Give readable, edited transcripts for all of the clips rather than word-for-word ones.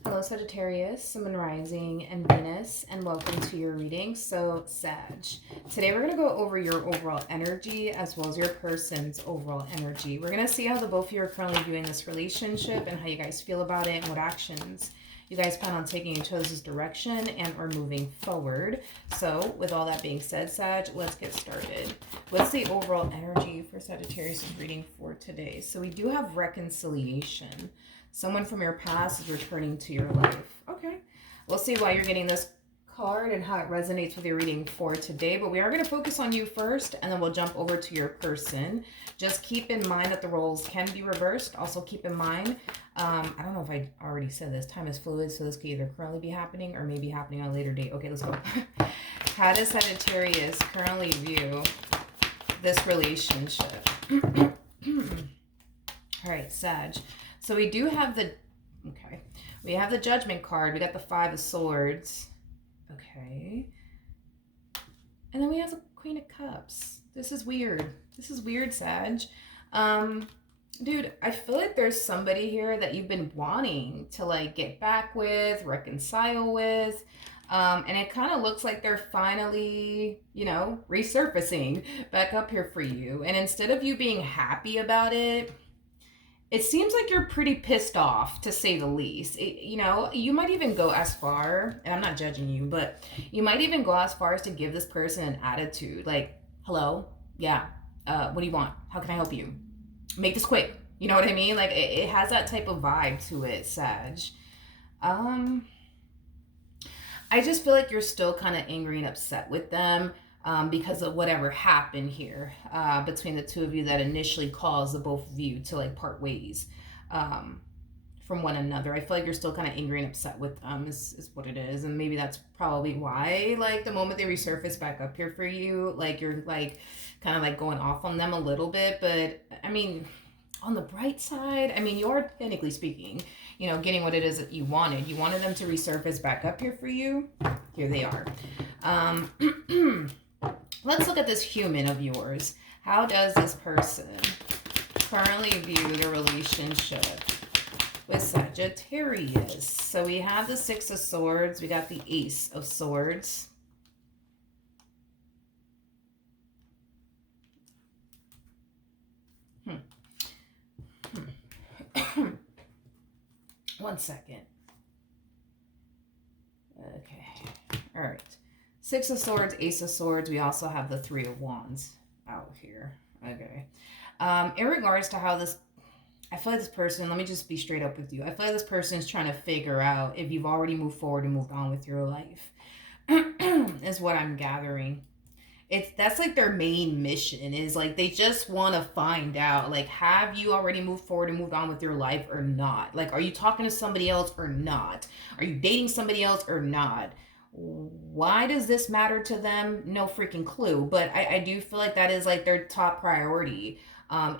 Hello, Sagittarius, Sun, Moon, Rising, and Venus, and welcome to your reading. So, Sag, today we're going to go over your overall energy as well as your person's overall energy. We're going to see how the both of you are currently viewing this relationship and how you guys feel about it and what actions you guys plan on taking each other's direction and or moving forward. So, with all that being said, Sag, let's get started. What's the overall energy for Sagittarius' reading for today? So, we do have reconciliation. Someone from your past is returning to your life. Okay. We'll see why you're getting this card and how it resonates with your reading for today. But we are going to focus on you first, and then we'll jump over to your person. Just keep in mind that the roles can be reversed. Also keep in mind, I don't know if I already said this, time is fluid, so this could either currently be happening or maybe happening on a later date. Okay, let's go. How does Sagittarius currently view this relationship? All right, Sag. So we do have we have the Judgment card. We got the Five of Swords. Okay. And then we have the Queen of Cups. This is weird. This is weird, Sag. Dude, I feel like there's somebody here that you've been wanting to like get back with, reconcile with. And it kind of looks like they're finally, resurfacing back up here for you. And instead of you being happy about it, it seems like you're pretty pissed off, to say the least. You might even go as far, and I'm not judging you, but you might even go as far as to give this person an attitude. Like, hello? Yeah. What do you want? How can I help you? Make this quick. You know what I mean? Like, it has that type of vibe to it, Sag. I just feel like you're still kind of angry and upset with them. Because of whatever happened here between the two of you that initially caused the both of you to like part ways from one another. I feel like you're still kind of angry and upset with them is what it is. And maybe that's probably why, like, the moment they resurface back up here for you, like, you're like kind of like going off on them a little bit. But I mean, on the bright side, I mean, you're technically speaking, getting what it is that you wanted. You wanted them to resurface back up here for you. Here they are. Let's look at this human of yours. How does this person currently view the relationship with Sagittarius? So we have the Six of Swords. We got the Ace of Swords. One second. Okay. All right. Six of Swords, Ace of Swords. We also have the Three of Wands out here. Okay. In regards to how this, I feel like this person, let me just be straight up with you. I feel like this person is trying to figure out if you've already moved forward and moved on with your life. Is what I'm gathering. That's like their main mission, is like they just want to find out, like, have you already moved forward and moved on with your life or not? Like, are you talking to somebody else or not? Are you dating somebody else or not? Why does this matter to them? No freaking clue. But I do feel like that is like their top priority,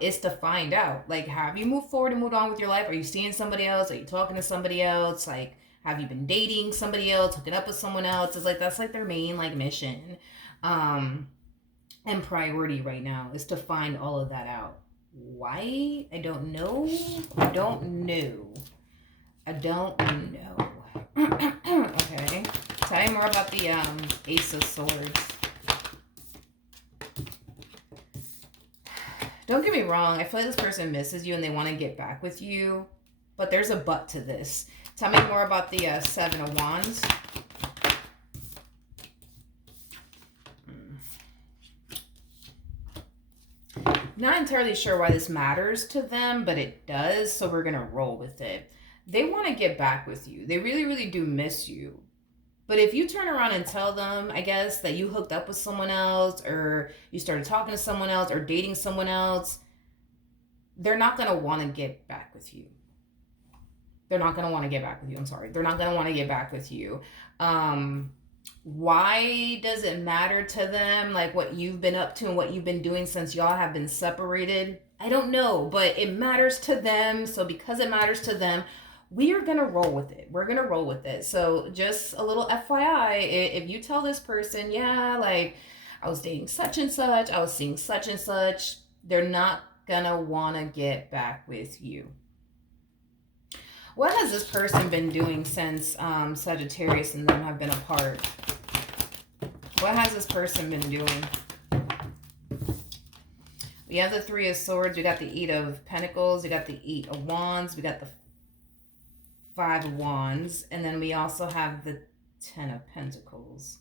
is to find out, like, have you moved forward and moved on with your life? Are you seeing somebody else? Are you talking to somebody else? Like, have you been dating somebody else, hooking up with someone else? It's like that's like their main like mission and priority right now, is to find all of that out. Why? I don't know. I don't know. Okay. Tell me more about the Ace of Swords. Don't get me wrong. I feel like this person misses you and they want to get back with you. But there's a but to this. Tell me more about the Seven of Wands. Not entirely sure why this matters to them, but it does, so we're going to roll with it. They want to get back with you. They really, really do miss you. But if you turn around and tell them, I guess, that you hooked up with someone else, or you started talking to someone else, or dating someone else, they're not going to want to get back with you. They're not going to want to get back with you. I'm sorry. They're not going to want to get back with you. Why does it matter to them, like, what you've been up to and what you've been doing since y'all have been separated? I don't know, but it matters to them. So because it matters to them, we are going to roll with it. We're going to roll with it. So just a little FYI, if you tell this person, yeah, like, I was dating such and such, I was seeing such and such, they're not going to want to get back with you. What has this person been doing since Sagittarius and them have been apart? What has this person been doing? We have the Three of Swords. We got the Eight of Pentacles. We got the Eight of Wands. We got the Five of Wands. And then we also have the Ten of Pentacles.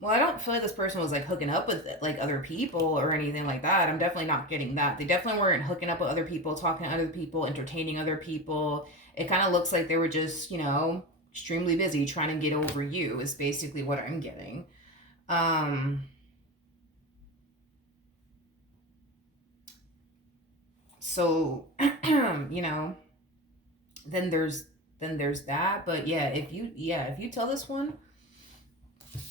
Well, I don't feel like this person was like hooking up with like other people or anything like that. I'm definitely not getting that. They definitely weren't hooking up with other people, talking to other people, entertaining other people. It kind of looks like they were just, you know, extremely busy trying to get over you is basically what I'm getting. So, you know, then there's that. But yeah, if you tell this one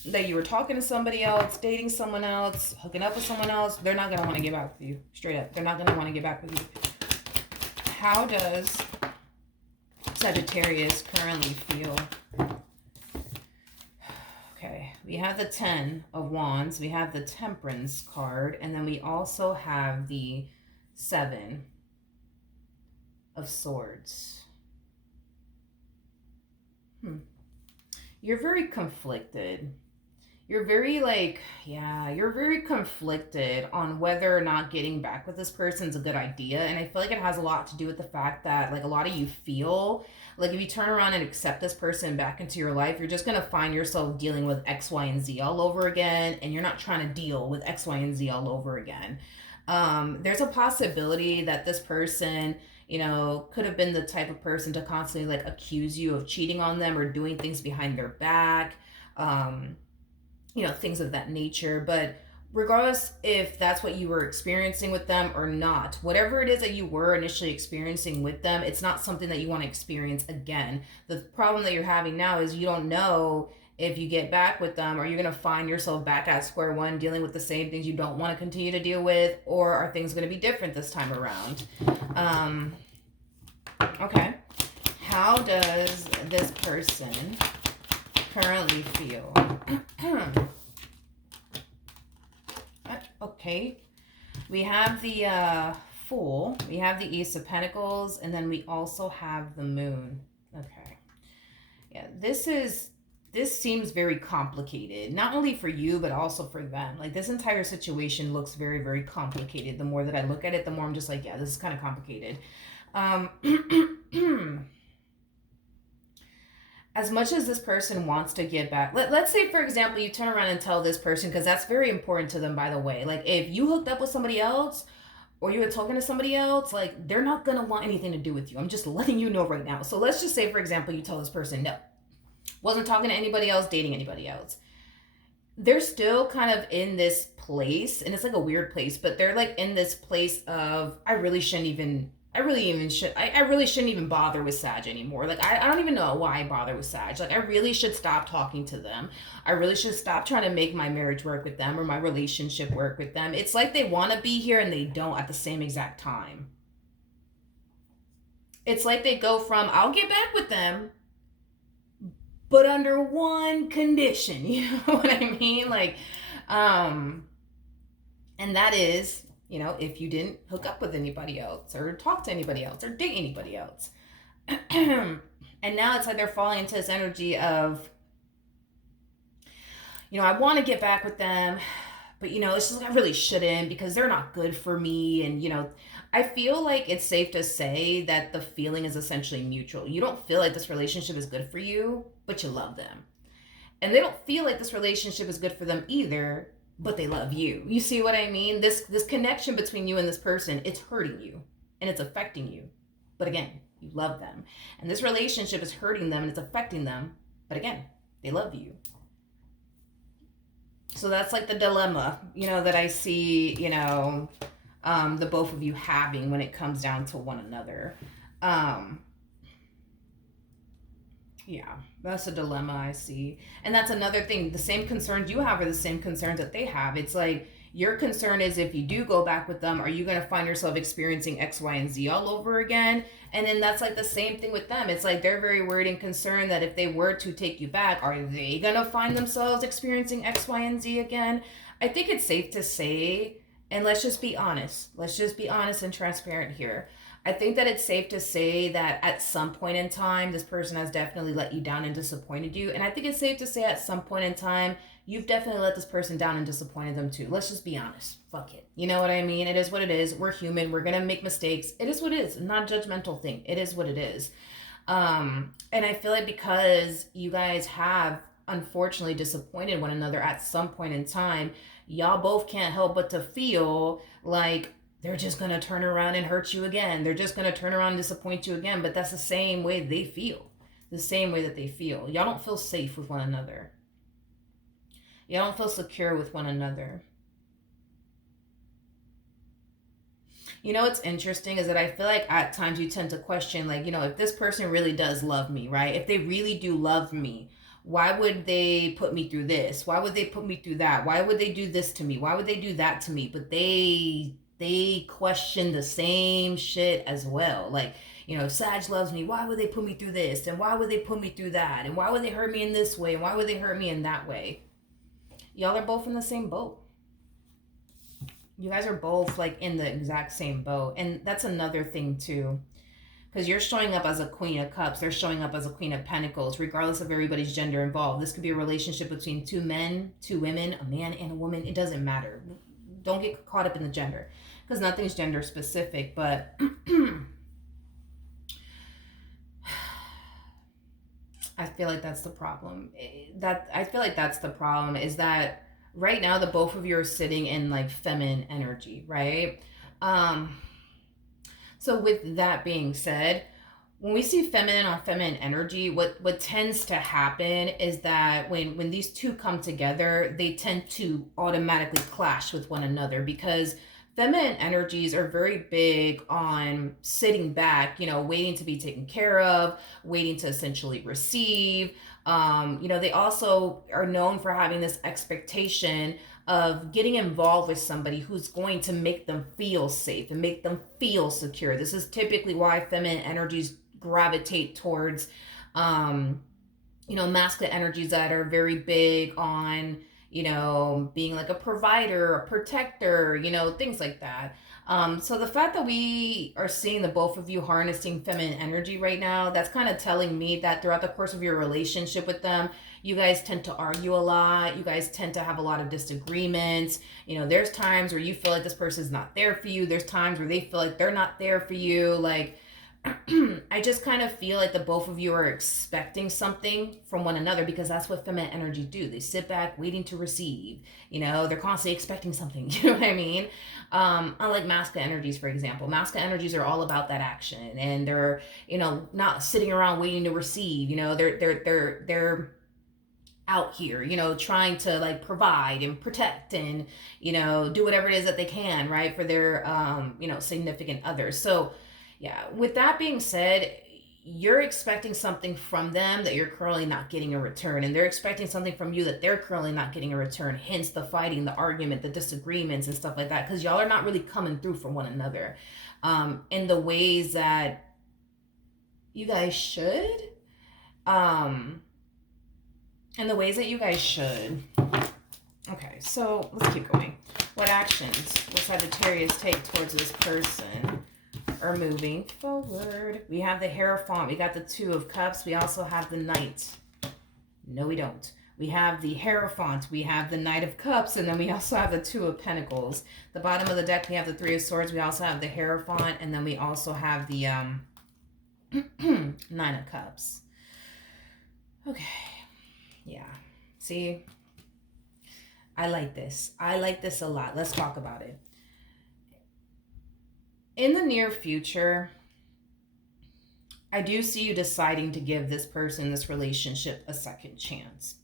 that you were talking to somebody else, dating someone else, hooking up with someone else, they're not going to want to get back with you. Straight up. They're not going to want to get back with you. How does Sagittarius currently feel? Okay, we have the Ten of Wands, we have the Temperance card, and then we also have the Seven of Swords. You're very conflicted. You're very you're very conflicted on whether or not getting back with this person's a good idea. And I feel like it has a lot to do with the fact that like a lot of you feel like if you turn around and accept this person back into your life, you're just going to find yourself dealing with X, Y, and Z all over again. And you're not trying to deal with X, Y, and Z all over again. There's a possibility that this person, you know, could have been the type of person to constantly like accuse you of cheating on them or doing things behind their back. You know, things of that nature. But regardless if that's what you were experiencing with them or not, whatever it is that you were initially experiencing with them, it's not something that you want to experience again. The problem that you're having now is you don't know if you get back with them, are you going to find yourself back at square one dealing with the same things you don't want to continue to deal with, or are things going to be different this time around? Okay. How does this person currently feel? Okay, we have the Fool, we have the Ace of Pentacles, and then we also have the Moon. Okay, yeah, this seems very complicated, not only for you but also for them. Like this entire situation looks very, very complicated. The more that I look at it, the more I'm just like, yeah, this is kind of complicated. As much as this person wants to get back, let's say, for example, you turn around and tell this person, because that's very important to them, by the way. Like, if you hooked up with somebody else or you were talking to somebody else, like, they're not going to want anything to do with you. I'm just letting you know right now. So let's just say, for example, you tell this person, no, wasn't talking to anybody else, dating anybody else. They're still kind of in this place, and it's like a weird place, but they're like in this place of, I really shouldn't even bother with Sag anymore. Like, I don't even know why I bother with Sag. Like, I really should stop talking to them. I really should stop trying to make my marriage work with them or my relationship work with them. It's like they want to be here and they don't at the same exact time. It's like they go from, I'll get back with them, but under one condition. You know what I mean? Like, and that is, you know, if you didn't hook up with anybody else or talk to anybody else or date anybody else. And now it's like they're falling into this energy of, you know, I want to get back with them, but, you know, it's just like I really shouldn't because they're not good for me. And, you know, I feel like it's safe to say that the feeling is essentially mutual. You don't feel like this relationship is good for you, but you love them. And they don't feel like this relationship is good for them either, but they love you. You see what I mean? This connection between you and this person, it's hurting you and it's affecting you. But again, you love them. And this relationship is hurting them and it's affecting them. But again, they love you. So that's like the dilemma, you know, that I see, you know, the both of you having when it comes down to one another. Yeah, that's a dilemma I see. And that's another thing. The same concerns you have are the same concerns that they have. It's like your concern is if you do go back with them, are you going to find yourself experiencing X, Y, and Z all over again? And then that's like the same thing with them. It's like they're very worried and concerned that if they were to take you back, are they going to find themselves experiencing X, Y, and Z again? I think it's safe to say, and let's just be honest. Let's just be honest and transparent here. I think that it's safe to say that at some point in time, this person has definitely let you down and disappointed you. And I think it's safe to say at some point in time, you've definitely let this person down and disappointed them too. Let's just be honest. Fuck it. You know what I mean? It is what it is. We're human. We're going to make mistakes. It is what it is. Not a judgmental thing. It is what it is. And I feel like because you guys have unfortunately disappointed one another at some point in time, y'all both can't help but to feel like they're just going to turn around and hurt you again. They're just going to turn around and disappoint you again. But that's the same way they feel. The same way that they feel. Y'all don't feel safe with one another. Y'all don't feel secure with one another. You know what's interesting is that I feel like at times you tend to question, like, you know, if this person really does love me, right? If they really do love me, why would they put me through this? Why would they put me through that? Why would they do this to me? Why would they do that to me? But they question the same shit as well. Like, you know, Sag loves me. Why would they put me through this? And why would they put me through that? And why would they hurt me in this way? And why would they hurt me in that way? Y'all are both in the same boat. You guys are both like in the exact same boat. And that's another thing too. Because you're showing up as a Queen of Cups. They're showing up as a Queen of Pentacles, regardless of everybody's gender involved. This could be a relationship between two men, two women, a man and a woman. It doesn't matter. Don't get caught up in the gender. Because nothing's gender specific. But I feel like that's the problem. I feel like that's the problem is that right now the both of you are sitting in like feminine energy, right? So with that being said, when we see feminine on feminine energy, what tends to happen is that when these two come together, they tend to automatically clash with one another because feminine energies are very big on sitting back, you know, waiting to be taken care of, waiting to essentially receive. You know, they also are known for having this expectation of getting involved with somebody who's going to make them feel safe and make them feel secure. This is typically why feminine energies gravitate towards, you know, masculine energies that are very big on, you know, being like a provider, a protector, you know, things like that. So the fact that we are seeing the both of you harnessing feminine energy right now, that's kind of telling me that throughout the course of your relationship with them, you guys tend to argue a lot. You guys tend to have a lot of disagreements. You know, there's times where you feel like this person's not there for you. There's times where they feel like they're not there for you. Like, I just kind of feel like the both of you are expecting something from one another because that's what feminine energy do. They sit back waiting to receive. You know, they're constantly expecting something. You know what I mean? Unlike masculine energies, for example. Masculine energies are all about that action and they're, you know, not sitting around waiting to receive. You know, they're out here, you know, trying to like provide and protect and, you know, do whatever it is that they can, right, for their you know, significant others. So yeah, with that being said, you're expecting something from them that you're currently not getting in return, and they're expecting something from you that they're currently not getting in return. Hence the fighting, the argument, the disagreements and stuff like that, because y'all are not really coming through for one another in the ways that you guys should. In the ways that you guys should. Okay, so let's keep going. What actions will Sagittarius take towards this person? Are moving forward. We have the Hierophant. We got the Two of Cups. We also have the Knight. No, we don't. We have the Hierophant. We have the Knight of Cups. And then we also have the Two of Pentacles. The bottom of the deck, we have the Three of Swords. We also have the Hierophant. And then we also have the Nine of Cups. Okay. Yeah. See? I like this. I like this a lot. Let's talk about it. In the near future, I do see you deciding to give this person, this relationship, a second chance.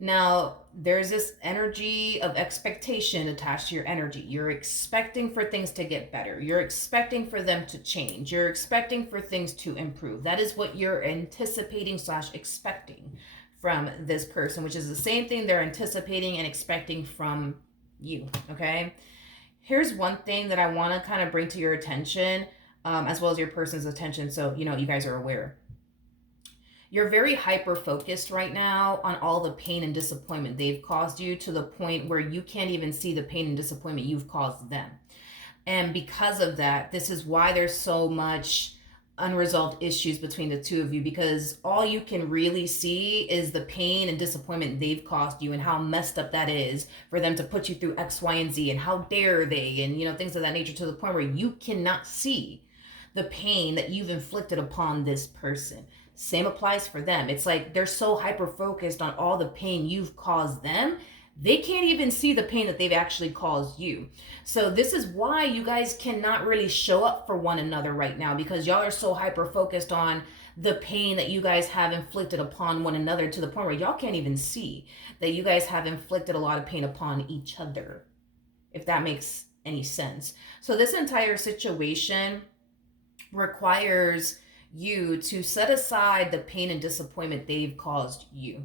Now, there's this energy of expectation attached to your energy. You're expecting for things to get better. You're expecting for them to change. You're expecting for things to improve. That is what you're anticipating / expecting from this person, which is the same thing they're anticipating and expecting from you, okay? Here's one thing that I want to kind of bring to your attention, as well as your person's attention, so you know you guys are aware. You're very hyper-focused right now on all the pain and disappointment they've caused you, to the point where you can't even see the pain and disappointment you've caused them. And because of that, this is why there's so much unresolved issues between the two of you, because all you can really see is the pain and disappointment they've caused you and how messed up that is for them to put you through X, Y, and Z, and how dare they, and things of that nature, to the point where you cannot see the pain that you've inflicted upon this person. Same applies for them. It's like they're so hyper focused on all the pain you've caused them, they can't even see the pain that they've actually caused you. So this is why you guys cannot really show up for one another right now, because y'all are so hyper focused on the pain that you guys have inflicted upon one another, to the point where y'all can't even see that you guys have inflicted a lot of pain upon each other, if that makes any sense. So this entire situation requires you to set aside the pain and disappointment they've caused you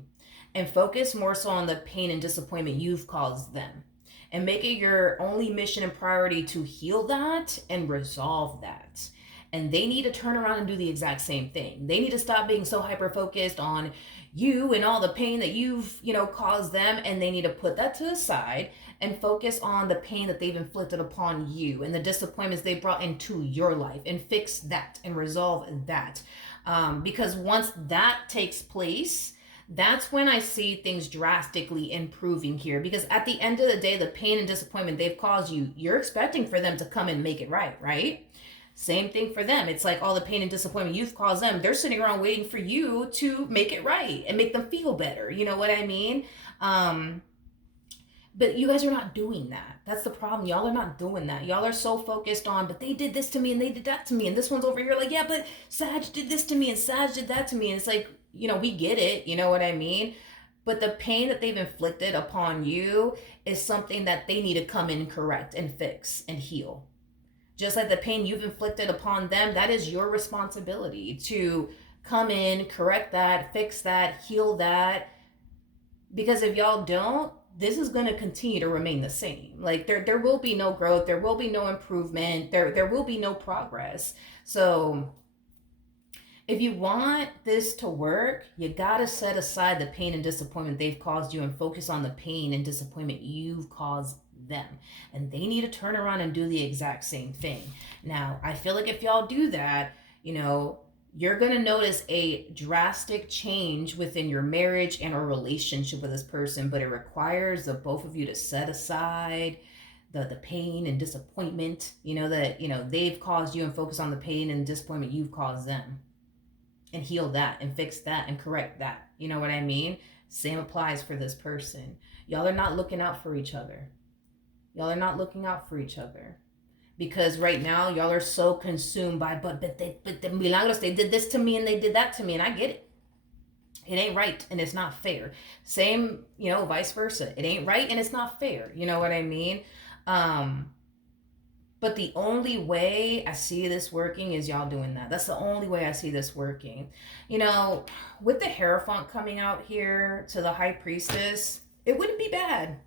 and focus more so on the pain and disappointment you've caused them, and make it your only mission and priority to heal that and resolve that. And they need to turn around and do the exact same thing. They need to stop being so hyper focused on you and all the pain that you've caused them, and they need to put that to the side and focus on the pain that they've inflicted upon you and the disappointments they brought into your life, and fix that and resolve that. Because once that takes place, that's when I see things drastically improving here. Because at the end of the day, the pain and disappointment they've caused you, you're expecting for them to come and make it right, right? Same thing for them. It's like all the pain and disappointment you've caused them, they're sitting around waiting for you to make it right and make them feel better. You know what I mean? But you guys are not doing that. That's the problem. Y'all are not doing that. Y'all are so focused on, but they did this to me and they did that to me. And this one's over here like, yeah, but Sag did this to me and Sag did that to me. And it's like, we get it. You know what I mean? But the pain that they've inflicted upon you is something that they need to come in and correct and fix and heal. Just like the pain you've inflicted upon them, that is your responsibility to come in, correct that, fix that, heal that. Because if y'all don't, this is going to continue to remain the same. Like there will be no growth, there will be no improvement, there will be no progress. So if you want this to work, you got to set aside the pain and disappointment they've caused you and focus on the pain and disappointment you've caused them. And they need to turn around and do the exact same thing. Now, I feel like if y'all do that, you're going to notice a drastic change within your marriage and or relationship with this person, but it requires the both of you to set aside the pain and disappointment, that they've caused you, and focus on the pain and disappointment you've caused them, and heal that and fix that and correct that. You know what I mean? Same applies for this person. Y'all are not looking out for each other. Y'all are not looking out for each other. Because right now, y'all are so consumed by, but the Milagros, they did this to me and they did that to me. And I get it. It ain't right and it's not fair. Same, vice versa. It ain't right and it's not fair. You know what I mean? But the only way I see this working is y'all doing that. That's the only way I see this working. With the Hierophant coming out here to the High Priestess, it wouldn't be bad.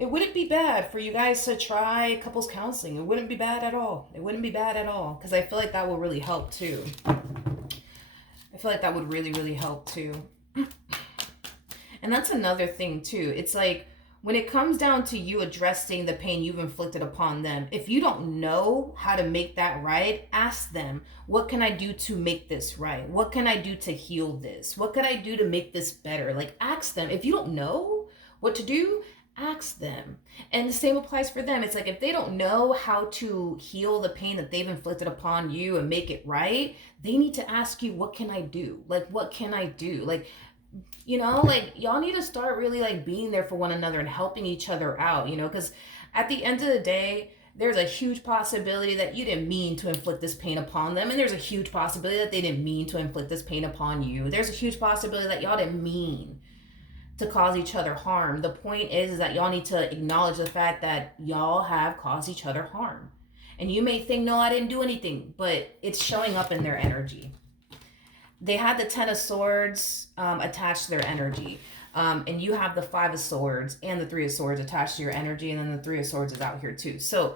It wouldn't be bad for you guys to try couples counseling. It wouldn't be bad at all. It wouldn't be bad at all. Because I feel like that will really help too. I feel like that would really, really help too. And that's another thing too. It's like, when it comes down to you addressing the pain you've inflicted upon them, if you don't know how to make that right, ask them, what can I do to make this right? What can I do to heal this? What could I do to make this better? Like, ask them. If you don't know what to do, ask them. And the same applies for them. It's like, if they don't know how to heal the pain that they've inflicted upon you and make it right, they need to ask you, what can I do? Like, what can I do? Like, y'all need to start really being there for one another and helping each other out, because at the end of the day, there's a huge possibility that you didn't mean to inflict this pain upon them. And there's a huge possibility that they didn't mean to inflict this pain upon you. There's a huge possibility that y'all didn't mean to cause each other harm. The point is that y'all need to acknowledge the fact that y'all have caused each other harm. And you may think, no, I didn't do anything, but it's showing up in their energy. They had the 10 of Swords attached to their energy. And you have the 5 of Swords and the 3 of Swords attached to your energy. And then the 3 of Swords is out here too. So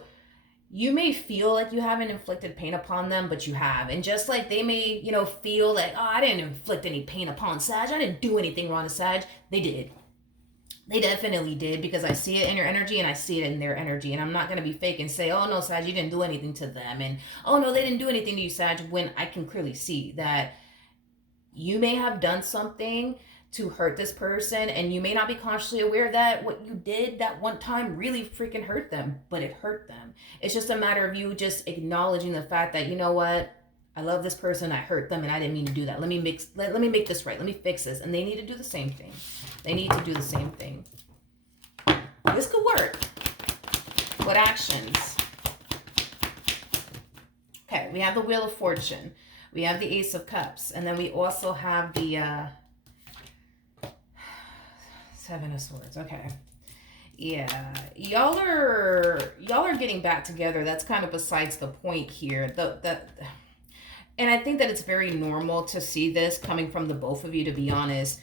you may feel like you haven't inflicted pain upon them, but you have. And just like they may, feel like, oh, I didn't inflict any pain upon Sag. I didn't do anything wrong to Sag. They did. They definitely did, because I see it in your energy and I see it in their energy. And I'm not going to be fake and say, oh no, Sag, you didn't do anything to them. And oh no, they didn't do anything to you, Sag, when I can clearly see that you may have done something to hurt this person, and you may not be consciously aware that what you did that one time really freaking hurt them, but it hurt them. It's just a matter of you just acknowledging the fact that, you know what, I love this person, I hurt them, and I didn't mean to do that. Let me make this right. Let me fix this. And they need to do the same thing. They need to do the same thing. This could work. What actions? Okay, we have the Wheel of Fortune. We have the Ace of Cups. And then we also have the Seven of Swords. Okay. Yeah. Y'all are getting back together. That's kind of besides the point here. And I think that it's very normal to see this coming from the both of you, to be honest.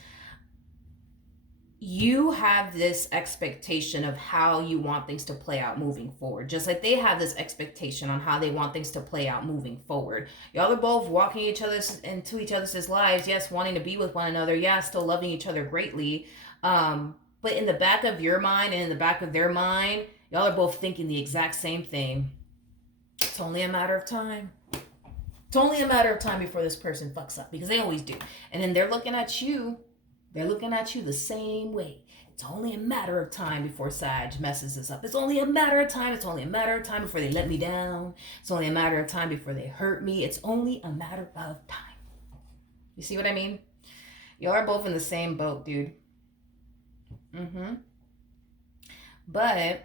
You have this expectation of how you want things to play out moving forward, just like they have this expectation on how they want things to play out moving forward. Y'all are both walking into each other's lives, yes, wanting to be with one another, yeah, still loving each other greatly, but in the back of your mind and in the back of their mind, y'all are both thinking the exact same thing. It's only a matter of time. It's only a matter of time before this person fucks up, because they always do. And then they're looking at you. They're looking at you the same way. It's only a matter of time before Sag messes this up. It's only a matter of time. It's only a matter of time before they let me down. It's only a matter of time before they hurt me. It's only a matter of time. You see what I mean? Y'all are both in the same boat, dude. But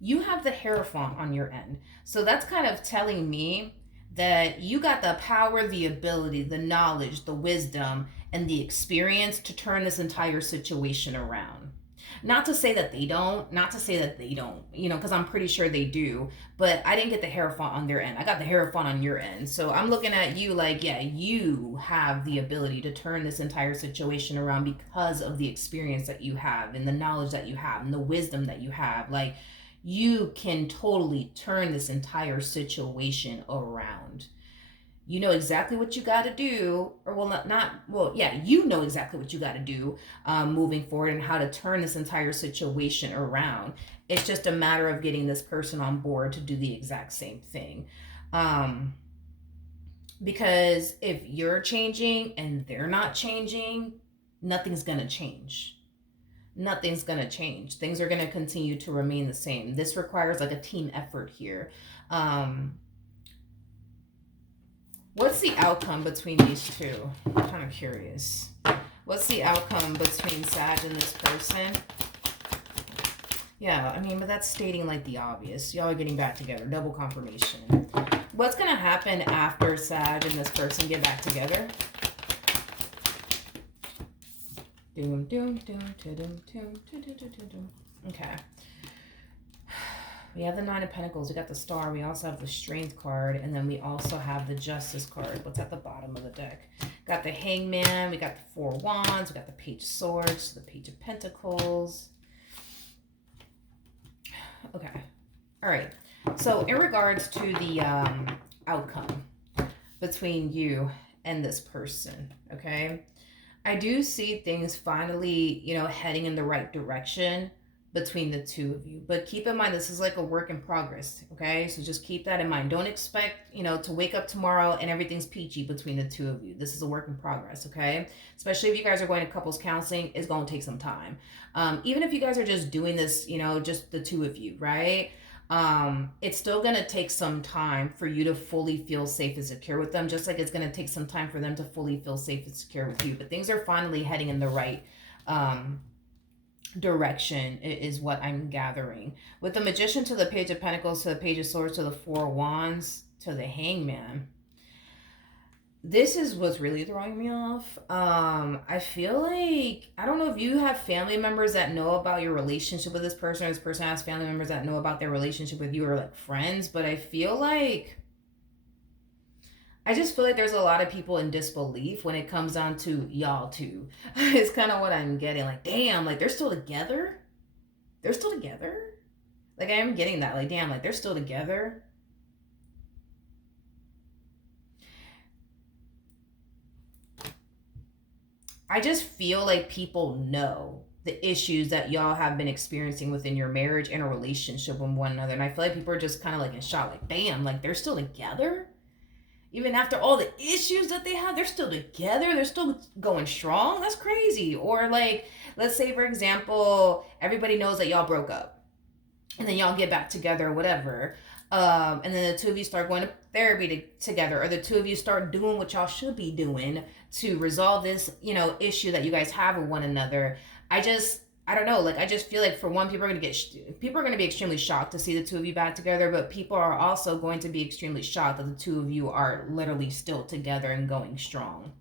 you have the Hierophant on your end. So that's kind of telling me that you got the power, the ability, the knowledge, the wisdom, and the experience to turn this entire situation around. Not to say that they don't, you know, because I'm pretty sure they do, but I didn't get the Hierophant on their end. I got the Hierophant on your end. So I'm looking at you like, yeah, you have the ability to turn this entire situation around because of the experience that you have and the knowledge that you have and the wisdom that you have. Like, you can totally turn this entire situation around. You know exactly what you got to do, or you know exactly what you got to do moving forward and how to turn this entire situation around. It's just a matter of getting this person on board to do the exact same thing. Because if you're changing and they're not changing, nothing's going to change. Nothing's going to change. Things are going to continue to remain the same. This requires like a team effort here. What's the outcome between these two? I'm kind of curious. What's the outcome between Sag and this person? Yeah, I mean, but that's stating like the obvious. Y'all are getting back together. Double confirmation. What's going to happen after Sag and this person get back together? Doom, doom, doom, doom, doom, doom, doom, doom, doom. Okay. We have the Nine of Pentacles. We got the Star. We also have the Strength card. And then we also have the Justice card. What's at the bottom of the deck? Got the Hangman. We got the Four Wands. We got the Page of Swords. The Page of Pentacles. Okay. All right. So in regards to the outcome between you and this person, okay? I do see things finally, you know, heading in the right direction between the two of you. But keep in mind, this is like a work in progress, okay? So just keep that in mind. Don't expect, you know, to wake up tomorrow and everything's peachy between the two of you. This is a work in progress, okay? Especially if you guys are going to couples counseling, it's going to take some time. Even if you guys are just doing this, you know, just the two of you, right? It's still going to take some time for you to fully feel safe and secure with them, just like it's going to take some time for them to fully feel safe and secure with you. But things are finally heading in the right direction is what I'm gathering. With the Magician to the Page of Pentacles to the Page of Swords to the Four Wands to the Hangman. This is what's really throwing me off. I feel like, I don't know if you have family members that know about your relationship with this person, or this person has family members that know about their relationship with you, or like friends, but I just feel like there's a lot of people in disbelief when it comes down to y'all two. It's kind of what I'm getting. Like, damn, like they're still together? They're still together? Like, I am getting that. Like, damn, like they're still together? I just feel like people know the issues that y'all have been experiencing within your marriage and a relationship with one another. And I feel like people are just kind of like in shock, like, damn, like they're still together? Even after all the issues that they have, they're still together. They're still going strong. That's crazy. Or like, let's say, for example, everybody knows that y'all broke up. And then y'all get back together or whatever. And then the two of you start going to therapy together. Or the two of you start doing what y'all should be doing to resolve this, issue that you guys have with one another. I don't know. Like, I just feel like for one, people are going to be extremely shocked to see the two of you back together, but people are also going to be extremely shocked that the two of you are literally still together and going strong.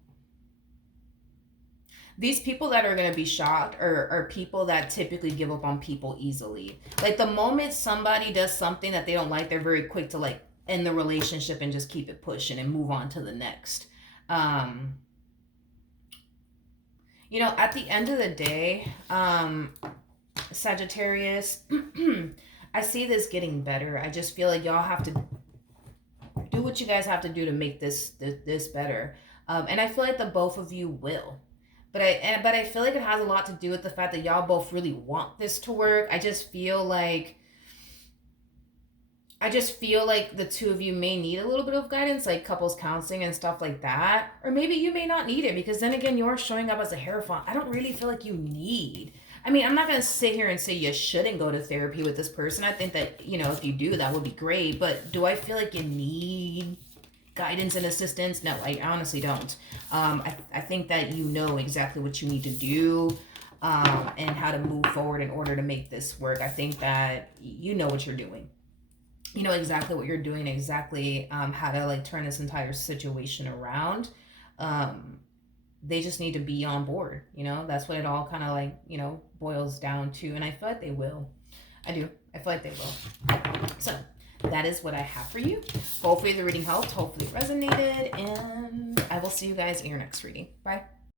These people that are going to be shocked are people that typically give up on people easily. Like, the moment somebody does something that they don't like, they're very quick to like end the relationship and just keep it pushing and move on to the next. At the end of the day, Sagittarius, I see this getting better. I just feel like y'all have to do what you guys have to do to make this better. And I feel like the both of you will. But I feel like it has a lot to do with the fact that y'all both really want this to work. I just feel like the two of you may need a little bit of guidance, like couples counseling and stuff like that. Or maybe you may not need it, because then again, you're showing up as a Hierophant. I don't really feel like you need. I mean, I'm not going to sit here and say you shouldn't go to therapy with this person. I think that, if you do, that would be great. But do I feel like you need guidance and assistance? No, I honestly don't. I think that you know exactly what you need to do and how to move forward in order to make this work. I think that you know what you're doing. You know exactly what you're doing, exactly how to like turn this entire situation around. They just need to be on board. That's what it all kind of like, boils down to. And I feel like they will. I do. I feel like they will. So that is what I have for you. Hopefully the reading helped. Hopefully it resonated. And I will see you guys in your next reading. Bye.